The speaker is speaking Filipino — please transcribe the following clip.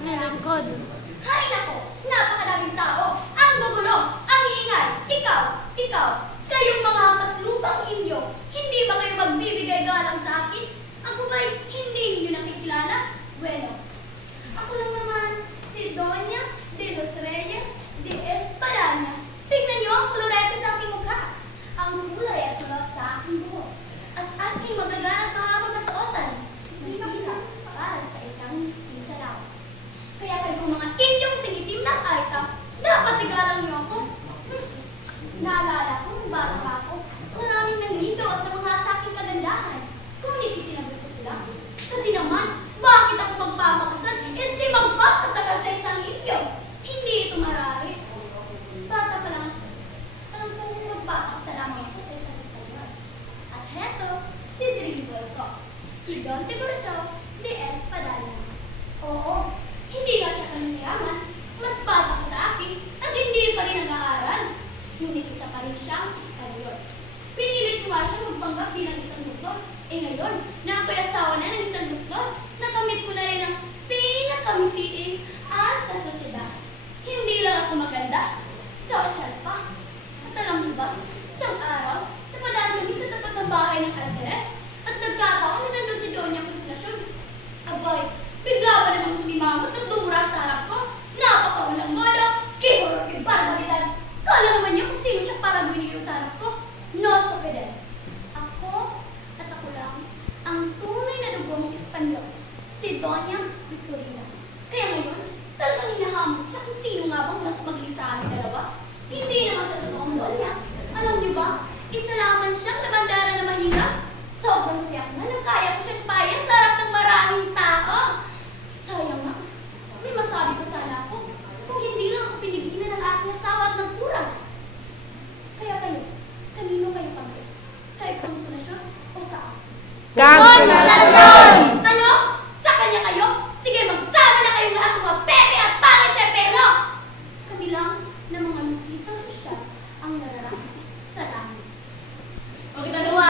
Nalangkod. Hay nako! Napakadaming tao! Ang gugulo! Ang iingay! Ikaw! Kayong mga hampas lupang inyo! Hindi ba kayo magbibigay galang sa akin? Ako ba'y hindi ninyo nakikilala? Bueno, ako lang naman si Doña de los Reyes de Espadaña. Tignan niyo ang kolorete sa aking mukha. Ang kulay at tulad sa aking buhos. At aking magagarang kahamang kasuotan. Nagpila para sa isang mistisa lang. Kaya kayo mga inyong singitim ng item, dapat igalang niyo ako. Naalala ko nung bata pa ako, maraming nangligaw at namanga sa aking kagandahan. Ngunit itinagot ko sila. Kasi naman, bakit ako magpapakasal? Di magpapasakal sa isang inyo. Hindi ito marami. Bata pa lang, alam kong magpapakasal lamang ako sa isang Espanyol. At heto, si Dribble ko, si Don Tiburcio de Espadaña. Oo, hindi nga siya kaniyaman, mas bata ka sa akin, at hindi pa rin nag-aaral. Ngunit isa pa rin siyang Espanyol. Pinilit ko nga siya magpanggap bilang isang doktor. Ngayon, na ako'y asawa na ng isang doktor, nakamit ko na rin ang pinakamitiing at sa sosyedad. Hindi lang ako maganda, social pa. At alam mo ba, isang araw, napadaan kami sa tapat ng bahay ng Alvarez at nagkataon na nandun si Doña Consolacion. Abay, bigla ba namang sumimangot at dumura sa harap ko? Napakawalang modo, kihoror kay barbaridad. Kala naman niya kung sino siya para guminigil sa harap ko. No, so Fidel. Ako at ako lang ang tunay na dugong Espanyol, si Doña Victorina. Kaya ngayon, talagang hinahamon siya kung sino nga bang mas magaling sa amin dalawa. Hindi naman siya sa toong Doña. Alam niyo ba, isa lamang siyang labandera